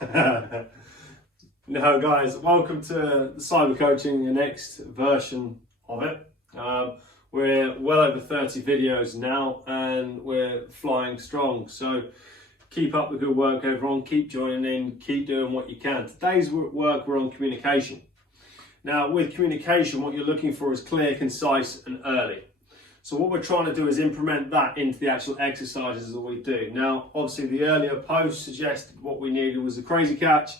No, guys, welcome to Cyber Coaching, the next version of it. We're well over 30 videos now and we're flying strong. So keep up the good work, everyone. Keep joining in, keep doing what you can. Today's work, we're on communication. Now, with communication, what you're looking for is clear, concise, and early. So what we're trying to do is implement that into the actual exercises that we do. Now, obviously, the earlier post suggested what we needed was a crazy catch,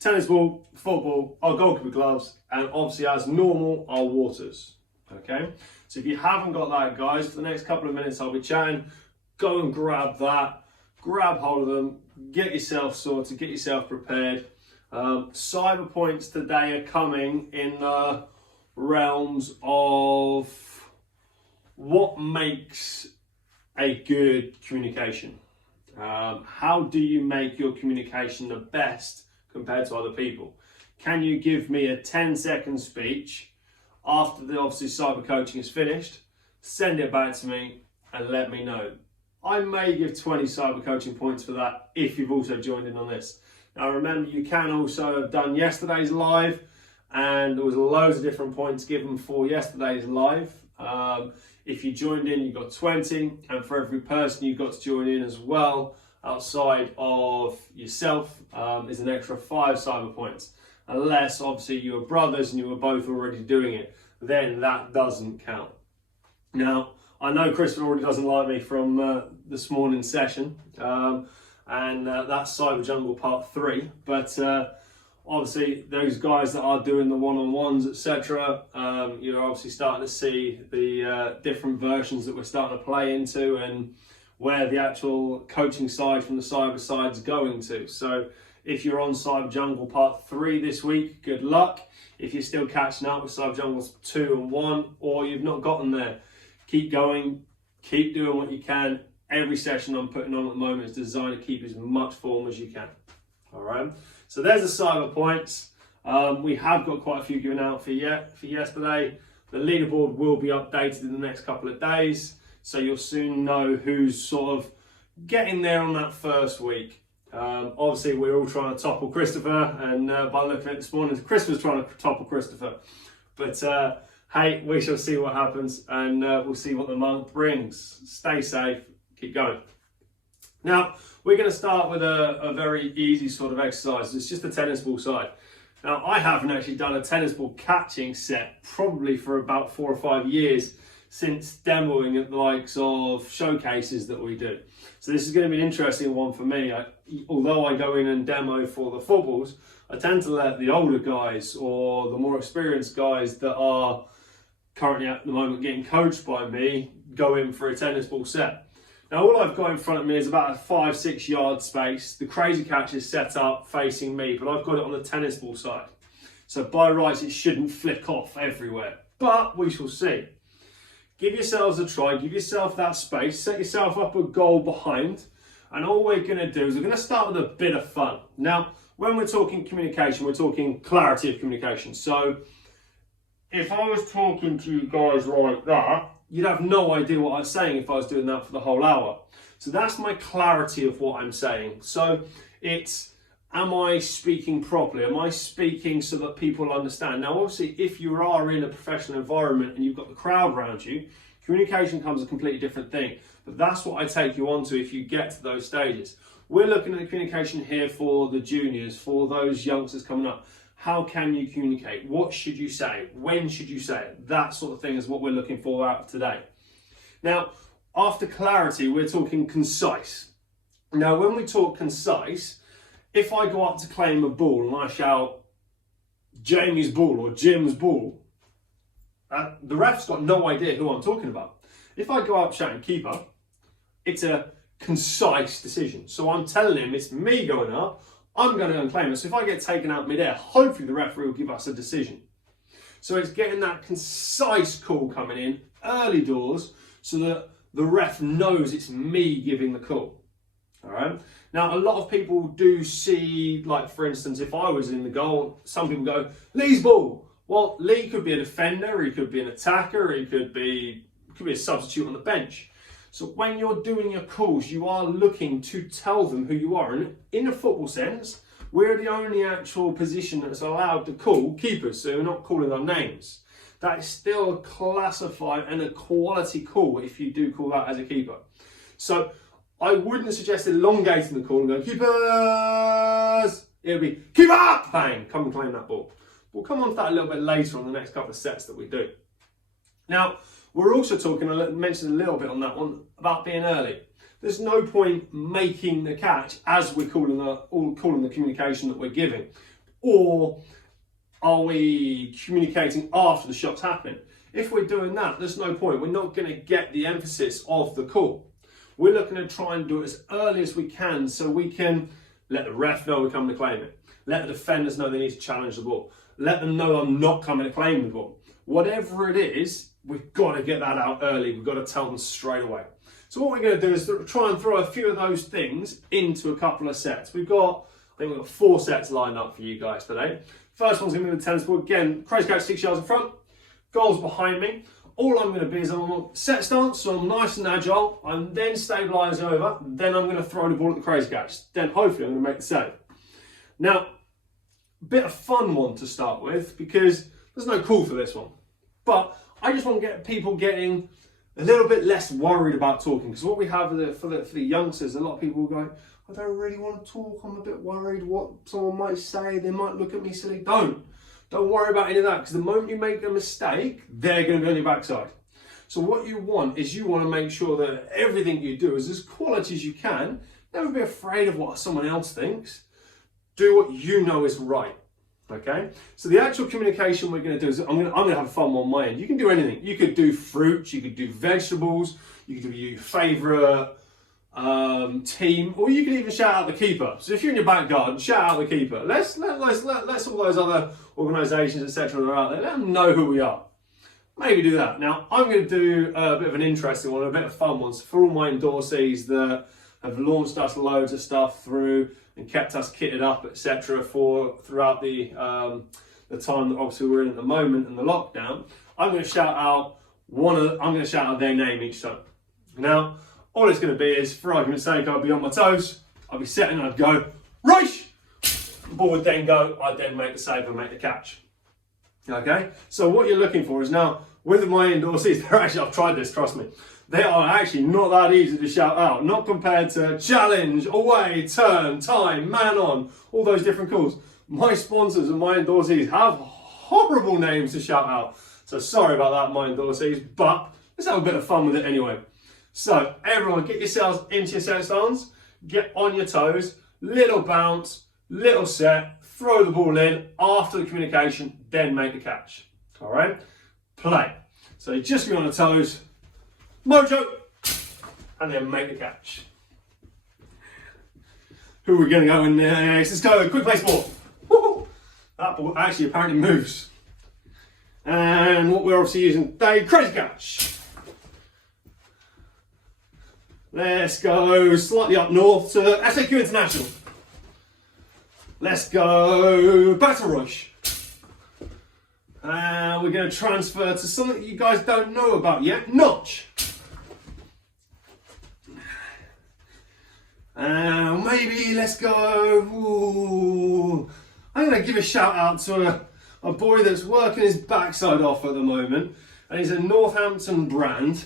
tennis ball, football, our goalkeeper gloves, and obviously, as normal, our waters. Okay? So if you haven't got that, guys, for the next couple of minutes, I'll be chatting. Go and grab that, grab hold of them, get yourself sorted, get yourself prepared. Cyber points today are coming in the realms of what makes a good communication. How do you make your communication the best compared to other people? Can you give me a 10-second speech after the obviously cyber coaching is finished? Send it back to me and let me know. I may give 20 cyber coaching points for that if you've also joined in on this. Now remember, you can also have done yesterday's live, and there was loads of different points given for yesterday's live. If you joined in, you got 20, and for every person you got to join in as well, outside of yourself, is an extra 5 cyber points. Unless obviously you were brothers and you were both already doing it, then that doesn't count. Now, I know Christopher already doesn't like me from this morning's session, and that's Cyber Jungle Part 3, but obviously those guys that are doing the one-on-ones, etc., you're obviously starting to see the different versions that we're starting to play into and where the actual coaching side from the cyber side is going to. So if you're on Cyber Jungle Part 3 this week, good luck. If you're still catching up with Cyber Jungles 2 and 1, or you've not gotten there, keep going, keep doing what you can. Every session I'm putting on at the moment is designed to keep as much form as you can. All right. So there's the cyber points. We have got quite a few given out for yesterday. The leaderboard will be updated in the next couple of days, so you'll soon know who's sort of getting there on that first week. Obviously, we're all trying to topple Christopher, and by looking at this morning, Christopher's trying to topple Christopher. But hey, we shall see what happens, and we'll see what the month brings. Stay safe, keep going. Now, we're going to start with a very easy sort of exercise. It's just a tennis ball side. Now, I haven't actually done a tennis ball catching set probably for about 4 or 5 years since demoing at the likes of showcases that we do. So this is going to be an interesting one for me. Although I go in and demo for the footballs, I tend to let the older guys or the more experienced guys that are currently at the moment getting coached by me go in for a tennis ball set. Now, all I've got in front of me is about a 5-6 yard space. The crazy catch is set up facing me, but I've got it on the tennis ball side. So by rights, it shouldn't flick off everywhere, but we shall see. Give yourselves a try, give yourself that space, set yourself up a goal behind, and all we're going to do is we're going to start with a bit of fun. Now, when we're talking communication, we're talking clarity of communication. So if I was talking to you guys like that, you'd have no idea what I was saying if I was doing that for the whole hour. So that's my clarity of what I'm saying. So it's, am I speaking properly? Am I speaking so that people understand? Now, obviously, if you are in a professional environment and you've got the crowd around you, communication becomes a completely different thing. But that's what I take you on to if you get to those stages. We're looking at the communication here for the juniors, for those youngsters coming up. How can you communicate? What should you say? When should you say it? That sort of thing is what we're looking for out of today. Now, after clarity, we're talking concise. Now, when we talk concise, if I go up to claim a ball and I shout, Jamie's ball or Jim's ball, the ref's got no idea who I'm talking about. If I go up shouting keeper, it's a concise decision. So I'm telling him it's me going up, I'm going to go and claim it. So if I get taken out midair, hopefully the referee will give us a decision. So it's getting that concise call coming in early doors so that the ref knows it's me giving the call. All right. Now, a lot of people do see, like, for instance, if I was in the goal, some people go, Lee's ball. Well, Lee could be a defender, he could be an attacker, he could be a substitute on the bench. So when you're doing your calls, you are looking to tell them who you are. And in a football sense, We're the only actual position that's allowed to call keepers, so we're not calling our names. That is still classified and a quality call if you do call that as a keeper. So I wouldn't suggest elongating the call and going, keepers! It would be, keeper! Bang! Come and claim that ball. We'll come on to that a little bit later on the next couple of sets that we do. Now, we're also talking, I mentioned a little bit on that one, about being early. There's no point making the catch as we're calling the communication that we're giving. Or are we communicating after the shot's happening? If we're doing that, there's no point. We're not going to get the emphasis of the call. We're looking to try and do it as early as we can so we can let the ref know we're coming to claim it. Let the defenders know they need to challenge the ball. Let them know I'm not coming to claim the ball. Whatever it is, we've got to get that out early. We've got to tell them straight away. So what we're going to do is try and throw a few of those things into a couple of sets. I think we've got 4 sets lined up for you guys today. First one's going to be the tennis ball. Again, crazy catch 6 yards in front. Goals behind me. All I'm going to be is I'm on set stance, so I'm nice and agile. I'm then stabilising over. Then I'm going to throw the ball at the crazy catch. Then hopefully I'm going to make the save. Now, a bit of fun one to start with because there's no call for this one. But I just want to get people getting a little bit less worried about talking. Because what we have for the youngsters, a lot of people will go, I don't really want to talk. I'm a bit worried what someone might say. They might look at me silly. Don't worry about any of that, because the moment you make a mistake, they're going to be on your backside. So what you want is you want to make sure that everything you do is as quality as you can. Never be afraid of what someone else thinks. Do what you know is right. Okay? So the actual communication we're going to do is I'm going to have fun on my end. You can do anything. You could do fruits, you could do vegetables, you could do your favourite team, or you can even shout out the keeper. So if you're in your back garden, shout out the keeper. Let's all those other organisations, etc. that are out there, let them know who we are. Maybe do that. Now I'm going to do a bit of an interesting one, a bit of fun ones for all my endorsees that have launched us loads of stuff through and kept us kitted up, etc. throughout the time that obviously we're in at the moment and the lockdown. I'm going to shout out their name each time. Now, all it's going to be is, for argument's sake, I'll be on my toes, I'll be setting, I'd go, Rice! The ball would then go, I'd then make the save and make the catch. Okay? So what you're looking for is now, with my endorsees, I've tried this, trust me, they are actually not that easy to shout out. Not compared to challenge, away, turn, time, man on, all those different calls. My sponsors and my endorsees have horrible names to shout out. So sorry about that, my endorsees, but let's have a bit of fun with it anyway. So everyone, get yourselves into your set stance, get on your toes, little bounce, little set, throw the ball in after the communication, then make the catch. All right, play. So you just be on the toes, mojo, and then make the catch. Who are we going to go in next? Let's go, quick place ball. Woo-hoo. That ball actually apparently moves. And what we're obviously using today, crazy catch. Let's go slightly up north to SAQ International. Let's go Battle Rush. And we're going to transfer to something that you guys don't know about yet, Notch. And maybe let's go, ooh, I'm going to give a shout out to a boy that's working his backside off at the moment. And he's a Northampton brand.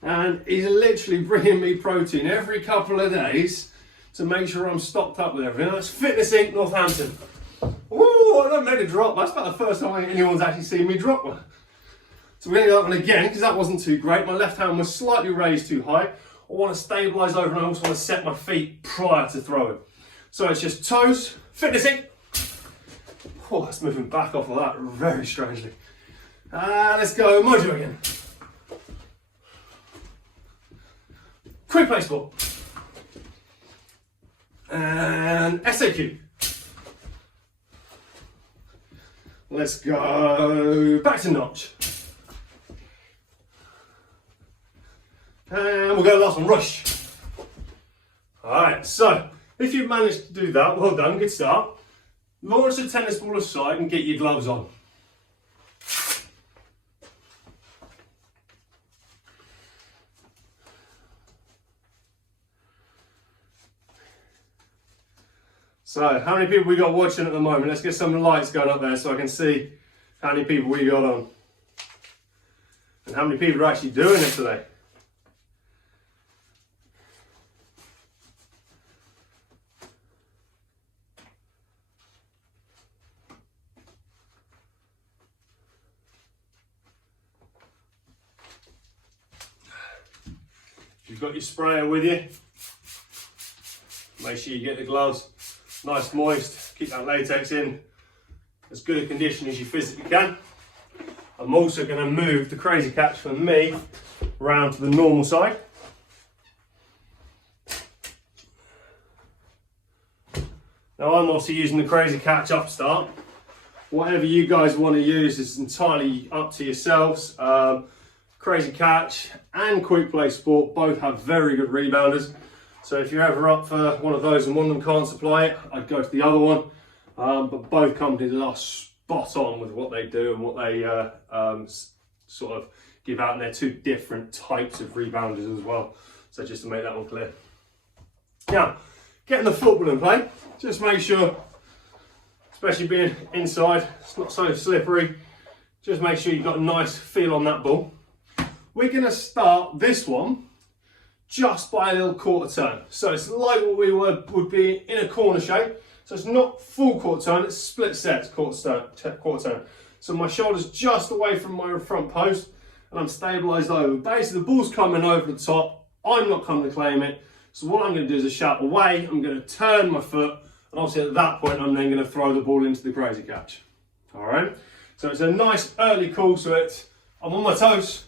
And he's literally bringing me protein every couple of days to make sure I'm stocked up with everything. That's Fitness Inc. Northampton. Ooh, I don't make a drop. That's about the first time anyone's actually seen me drop one. So we're going to do that one again because that wasn't too great. My left hand was slightly raised too high. I want to stabilise over and I also want to set my feet prior to throwing. So it's just toes, Fitness Inc. Oh, that's moving back off of that very strangely. Let's go Mojo again. Quick place ball. And SAQ. Let's go back to Notch. And we'll go last one, Rush. Alright, so if you've managed to do that, well done, good start. Launch the tennis ball aside and get your gloves on. So, how many people we got watching at the moment? Let's get some lights going up there so I can see how many people we got on. And how many people are actually doing it today. If you've got your sprayer with you, make sure you get the gloves nice moist, keep that latex in as good a condition as you physically can. I'm also going to move the crazy catch from me round to the normal side. Now I'm obviously using the crazy catch upstart. Whatever you guys want to use is entirely up to yourselves. Crazy catch and quick play sport both have very good rebounders. So if you're ever up for one of those and one of them can't supply it, I'd go to the other one. But both companies are spot on with what they do and what they sort of give out, and they're two different types of rebounders as well. So just to make that one clear. Now, getting the football in play, just make sure, especially being inside, it's not so slippery. Just make sure you've got a nice feel on that ball. We're going to start this one just by a little quarter turn. So it's like what we would be in a corner shape. So it's not full quarter turn, it's split sets quarter turn. So my shoulder's just away from my front post and I'm stabilised over. Basically the ball's coming over the top, I'm not coming to claim it. So what I'm going to do is a shout away, I'm going to turn my foot, and obviously at that point I'm then going to throw the ball into the crazy catch. Alright, so it's a nice early call, so I'm on my toes,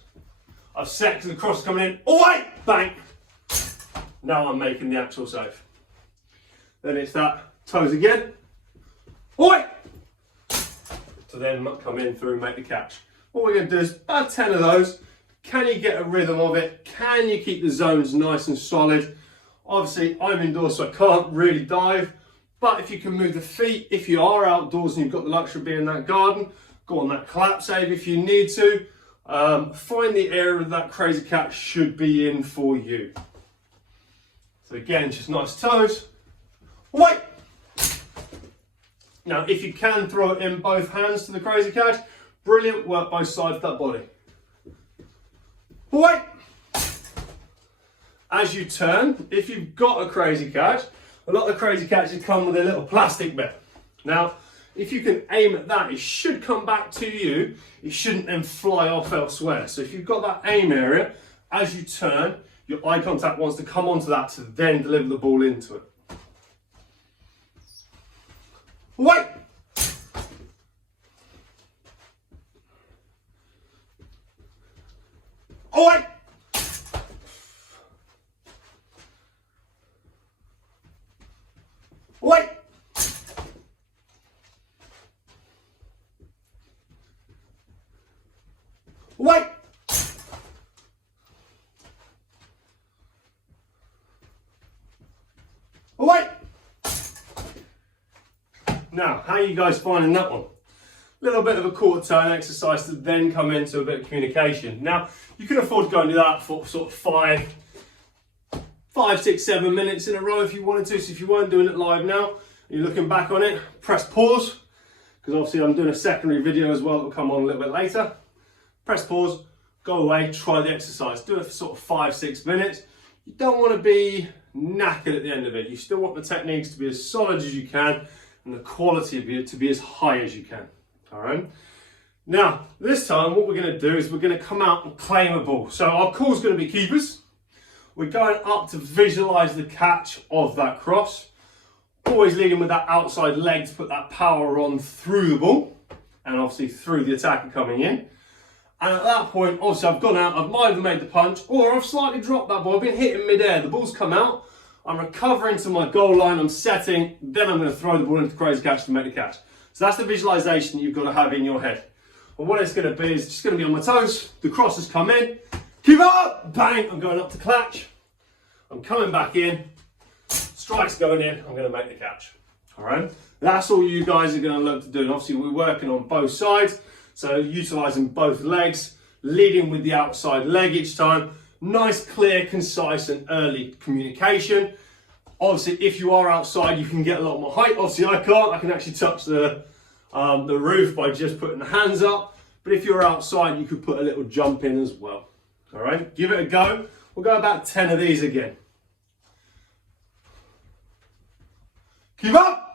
I've set because the cross is coming in, away, bang! Now I'm making the actual save. Then it's that toes again, away! To then come in through and make the catch. What we're going to do is about 10 of those. Can you get a rhythm of it? Can you keep the zones nice and solid? Obviously I'm indoors so I can't really dive, but if you can move the feet, if you are outdoors and you've got the luxury of being in that garden, go on that clap save if you need to. Find the area that crazy catch should be in for you. So again, just nice toes. Wait! Now, if you can throw it in both hands to the crazy catch, brilliant, work both sides of that body. Wait! As you turn, if you've got a crazy catch, a lot of crazy catches come with a little plastic bit. Now, if you can aim at that, it should come back to you. It shouldn't then fly off elsewhere. So if you've got that aim area, as you turn, your eye contact wants to come onto that to then deliver the ball into it. Wait! Oh, wait! Wait! Wait! Wait! Now, how are you guys finding that one? A little bit of a quarter turn exercise to then come into a bit of communication. Now, you can afford to go and do that for sort of 5, 6, 7 minutes in a row if you wanted to. So if you weren't doing it live now, you're looking back on it, press pause, because obviously I'm doing a secondary video as well that will come on a little bit later. Press pause, go away, try the exercise. Do it for sort of 5, 6 minutes. You don't want to be knackered at the end of it. You still want the techniques to be as solid as you can and the quality of it to be as high as you can. All right. Now, this time what we're going to do is we're going to come out and claim a ball. So our call is going to be keepers. We're going up to visualize the catch of that cross. Always leading with that outside leg to put that power on through the ball and obviously through the attacker coming in. And at that point, obviously I've gone out, I've either made the punch or I've slightly dropped that ball. I've been hitting mid-air, the ball's come out, I'm recovering to my goal line, I'm setting, then I'm going to throw the ball into the crazy catch to make the catch. So that's the visualization that you've got to have in your head. And what it's going to be is just going to be on my toes, the cross has come in, keep up, bang, I'm going up to clutch, I'm coming back in, strike's going in, I'm going to make the catch. All right, that's all you guys are going to look to do. And obviously we're working on both sides, so utilizing both legs, leading with the outside leg each time. Nice, clear, concise and early communication. Obviously, if you are outside, you can get a lot more height. Obviously, I can't. I can actually touch the roof by just putting the hands up. But if you're outside, you could put a little jump in as well. All right, give it a go. We'll go about 10 of these again. Keep up.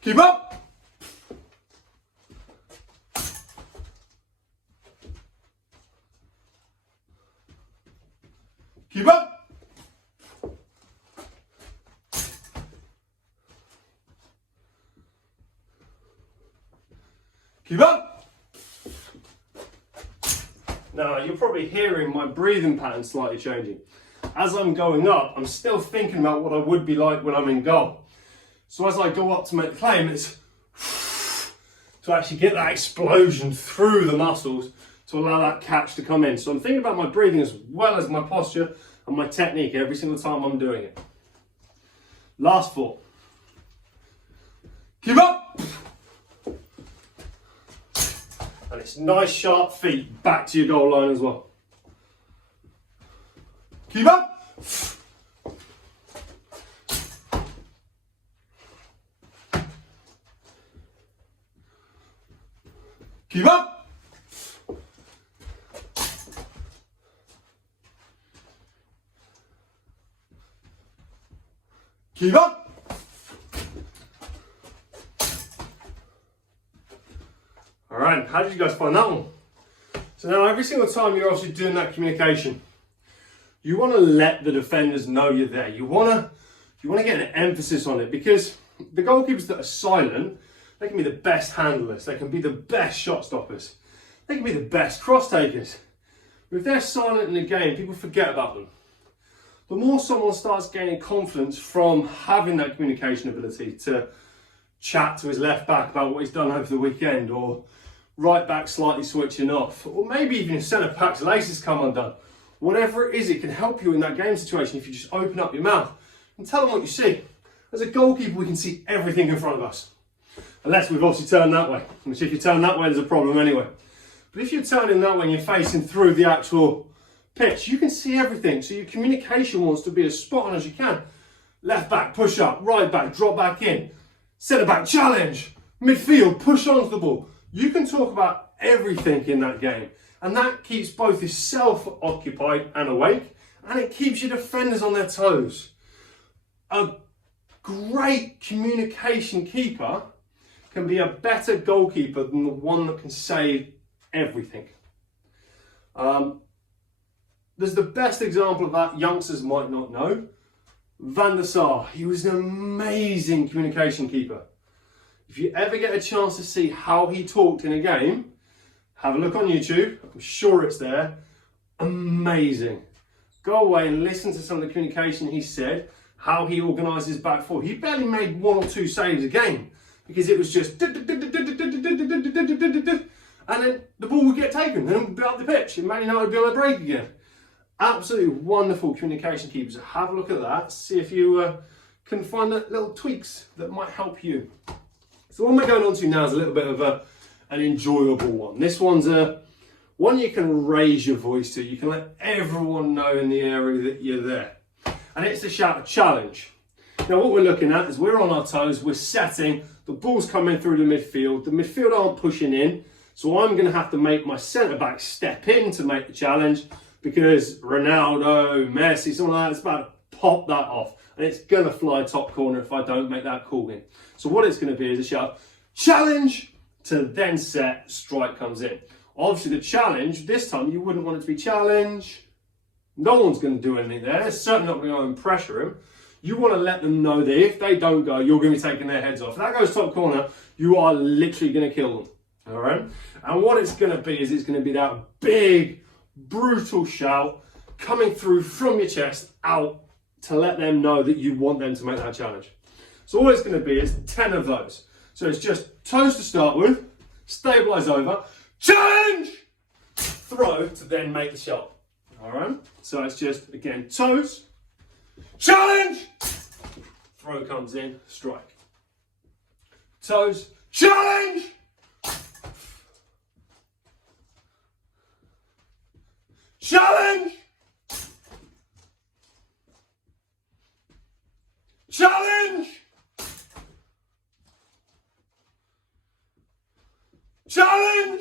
Keep up. Keep up. Keep up. Now, you're probably hearing my breathing pattern slightly changing. As I'm going up, I'm still thinking about what I would be like when I'm in goal. So as I go up to make the claim, it's to actually get that explosion through the muscles to allow that catch to come in. So I'm thinking about my breathing as well as my posture and my technique every single time I'm doing it. Last 4. Keep up. And it's nice sharp feet back to your goal line as well. Keep up. Keep up. Keep up. All right, how did you guys find that one? So now every single time you're obviously doing that communication, you want to let the defenders know you're there. You want to get an emphasis on it, because the goalkeepers that are silent, they can be the best handlers, they can be the best shot stoppers, they can be the best cross takers. But if they're silent in the game, people forget about them. The more someone starts gaining confidence from having that communication ability to chat to his left back about what he's done over the weekend, or right back slightly switching off, or maybe even if centre back's laces come undone, whatever it is, it can help you in that game situation if you just open up your mouth and tell them what you see. As a goalkeeper, we can see everything in front of us. Unless we've obviously turned that way, which if you turn that way, there's a problem anyway. But if you're turning that way and you're facing through the actual pitch, you can see everything. So your communication wants to be as spot on as you can. Left back, push up, right back, drop back in, centre back, challenge, midfield, push onto the ball. You can talk about everything in that game. And that keeps both yourself occupied and awake, and it keeps your defenders on their toes. A great communication keeper can be a better goalkeeper than the one that can save everything. There's the best example of that youngsters might not know. Van der Sar, he was an amazing communication keeper. If you ever get a chance to see how he talked in a game, have a look on YouTube, I'm sure it's there. Amazing. Go away and listen to some of the communication he said, how he organised his back four. He barely made 1 or 2 saves a game, because it was just and then the ball would get taken, then it would be up the pitch, and Man United would be on a break again. Absolutely wonderful communication keepers. Have a look at that, see if you can find the little tweaks that might help you. So the one we're going on to now is a little bit of an enjoyable one. This one's one you can raise your voice to. You can let everyone know in the area that you're there. And it's a shout challenge. Now what we're looking at is we're on our toes, we're setting, the ball's coming through the midfield aren't pushing in, so I'm going to have to make my centre-back step in to make the challenge, because Ronaldo, Messi, someone like that's about to pop that off, and it's going to fly top corner if I don't make that call in. So what it's going to be is a shout, challenge, to then set, strike comes in. Obviously the challenge, this time you wouldn't want it to be challenge, no one's going to do anything there, it's certainly not going to go and pressure him. You want to let them know that if they don't go, you're going to be taking their heads off. If that goes top corner, you are literally going to kill them. All right? And what it's going to be is it's going to be that big, brutal shout coming through from your chest out to let them know that you want them to make that challenge. So all it's going to be is 10 of those. So it's just toes to start with, stabilise over, challenge, throw to then make the shot. All right? So it's just, again, toes, challenge, throw comes in, strike. Toes, challenge, Challenge! Challenge! Challenge!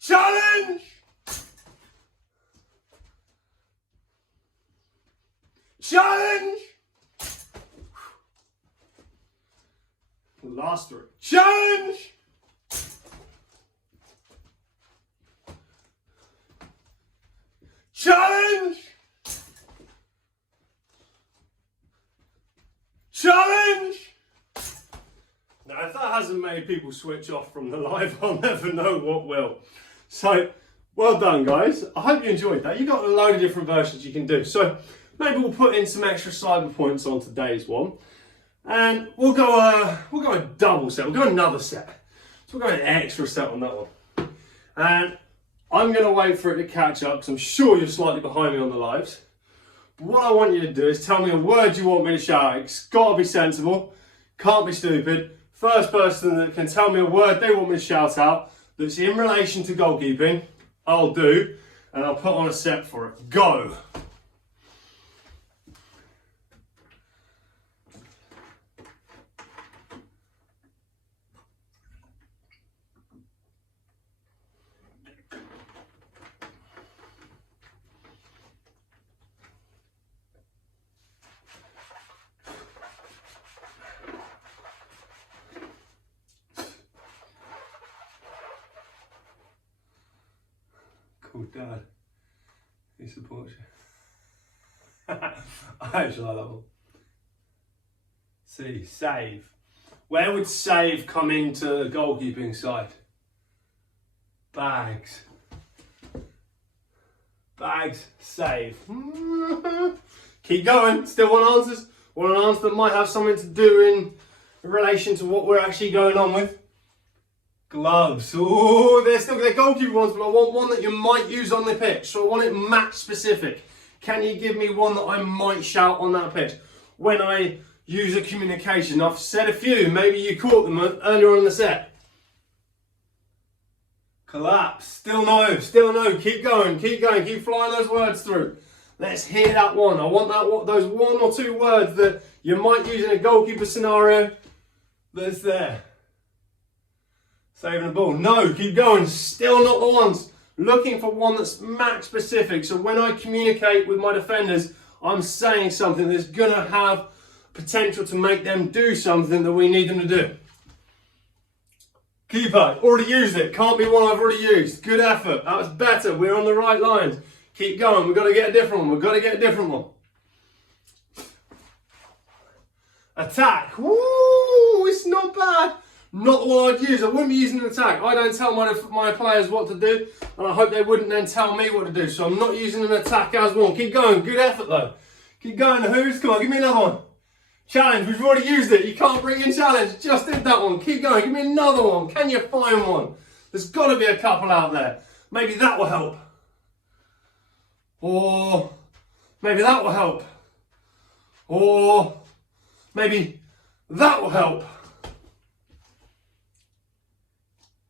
Challenge! Challenge! Last three. Challenge! Challenge! Challenge! Now, if that hasn't made people switch off from the live, I'll never know what will. So, well done, guys. I hope you enjoyed that. You've got a load of different versions you can do. So, maybe we'll put in some extra cyber points on today's one. And we'll go a double set. We'll go another set. So we'll go an extra set on that one. And I'm going to wait for it to catch up because I'm sure you're slightly behind me on the lives. But what I want you to do is tell me a word you want me to shout. It's got to be sensible. Can't be stupid. First person that can tell me a word they want me to shout out that's in relation to goalkeeping, I'll do. And I'll put on a set for it. Go. Cool dad. He supports you. I actually like that one. See, save. Where would save come into the goalkeeping side? Bags. Bags, save. Keep going. Still want answers? Want an answer that might have something to do in relation to what we're actually going on with? Gloves. Oh, they're goalkeeper ones, but I want one that you might use on the pitch. So I want it match specific. Can you give me one that I might shout on that pitch when I use a communication? I've said a few. Maybe you caught them earlier on in the set. Collapse. Still no. Still no. Keep going. Keep going. Keep flying those words through. Let's hear that one. I want those one or two words that you might use in a goalkeeper scenario that's there. Saving the ball. No, keep going. Still not the ones. Looking for one that's match specific. So when I communicate with my defenders, I'm saying something that's going to have potential to make them do something that we need them to do. Keeper. Already used it. Can't be one I've already used. Good effort. That was better. We're on the right lines. Keep going. We've got to get a different one. We've got to get a different one. Attack. Woo! It's not bad. Not the one I'd use. I wouldn't be using an attack. I don't tell my players what to do, and I hope they wouldn't then tell me what to do. So I'm not using an attack as one. Keep going. Good effort though. Keep going. The Who's. Come on, give me another one. Challenge. We've already used it. You can't bring in challenge. Just did that one. Keep going. Give me another one. Can you find one? There's got to be a couple out there. Maybe that will help. Or maybe that will help. Or maybe that will help.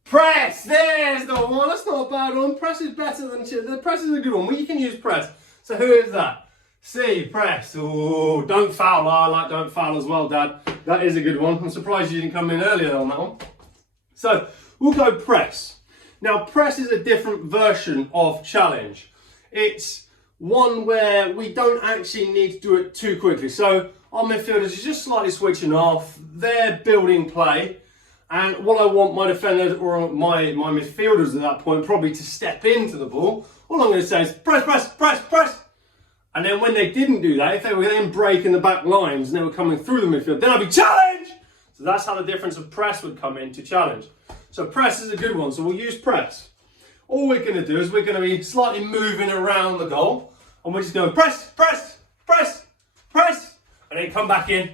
Press! There's the one. That's not a bad one. Press is better than the press is a good one. Well, you can use press. So who is that? C, press. Oh, don't foul. I like don't foul as well, Dad. That is a good one. I'm surprised you didn't come in earlier on that one. So we'll go press. Now, press is a different version of challenge. It's one where we don't actually need to do it too quickly. So our midfielders are just slightly switching off. They're building play. And what I want my defenders or my midfielders at that point probably to step into the ball, all I'm going to say is press, press, press, press. And then when they didn't do that, if they were then breaking the back lines and they were coming through the midfield, then I'd be challenge! So that's how the difference of press would come into challenge. So press is a good one, so we'll use press. All we're going to do is we're going to be slightly moving around the goal, and we're just going press, press, press, press, and then come back in,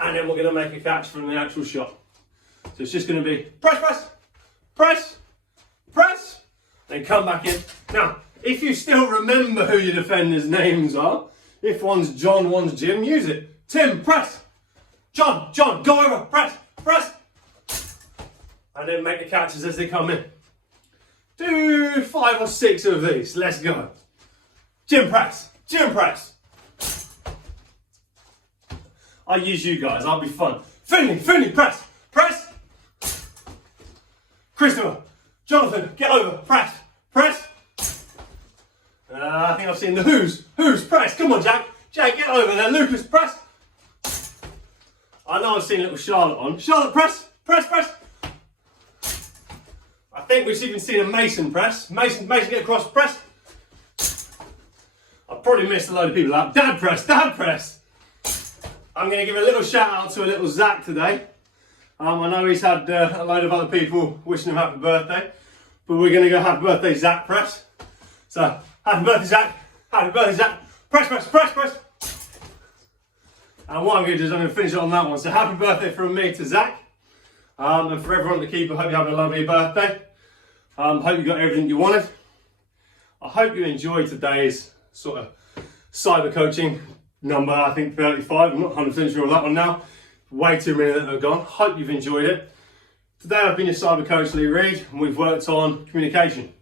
and then we're going to make a catch from the actual shot. So it's just going to be press, press, press, press, then come back in. Now, if you still remember who your defenders' names are, if one's John, one's Jim, use it. Tim, press. John, go over, press, press. And then make the catches as they come in. Do 5 or 6 of these. Let's go. Gym press. Gym press. I'll use you guys. I'll be fun. Finley, press. Press. Christopher, Jonathan, get over. Press. Press. I think I've seen the who's. Press. Come on, Jack. Jack, get over there. Lucas, press. I know I've seen little Charlotte on. Charlotte, press. Press, press. I think we've even seen a Mason press. Mason, get across. Press. I've probably missed a load of people out. Dad press. Dad press. I'm going to give a little shout out to a little Zach today. I know he's had a load of other people wishing him happy birthday, but we're going to go happy birthday Zach press. So, happy birthday Zach, happy birthday Zach, press, press, press, press. And what I'm going to do is I'm going to finish it on that one. So happy birthday from me to Zach. And for everyone to keep, I hope you're having a lovely birthday. Hope you got everything you wanted. I hope you enjoyed today's sort of cyber coaching number, I think 35. I'm not 100% sure on that one now. Way too many that have gone. Hope you've enjoyed it. Today I've been your cyber coach Lee Reid, and we've worked on communication.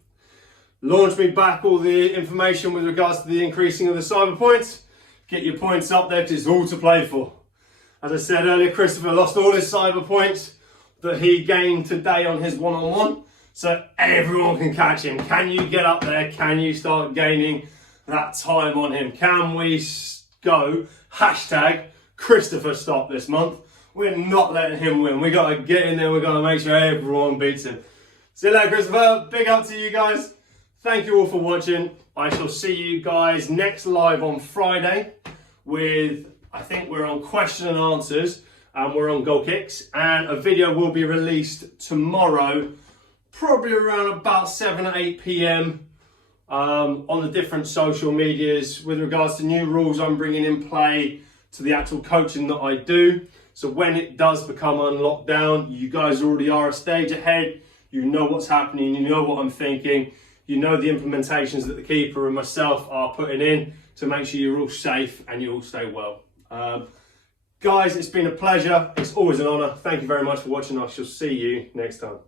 Launched me back all the information with regards to the increasing of the cyber points. Get your points up there because it's all to play for. As I said earlier, Christopher lost all his cyber points that he gained today on his one-on-one. So everyone can catch him. Can you get up there? Can you start gaining that time on him? Can we go hashtag Christopher stop this month? We're not letting him win. We got to get in there. We've got to make sure everyone beats him. See you later, Christopher. Big up to you guys. Thank you all for watching. I shall see you guys next live on Friday with, I think we're on question and answers and we're on goal kicks, and a video will be released tomorrow, probably around about 7 or 8 p.m. On the different social medias with regards to new rules I'm bringing in play to the actual coaching that I do. So when it does become unlocked down, you guys already are a stage ahead. You know what's happening, you know what I'm thinking, you know the implementations that the keeper and myself are putting in to make sure you're all safe and you all stay well. Guys, it's been a pleasure. It's always an honor. Thank you very much for watching. I shall see you next time.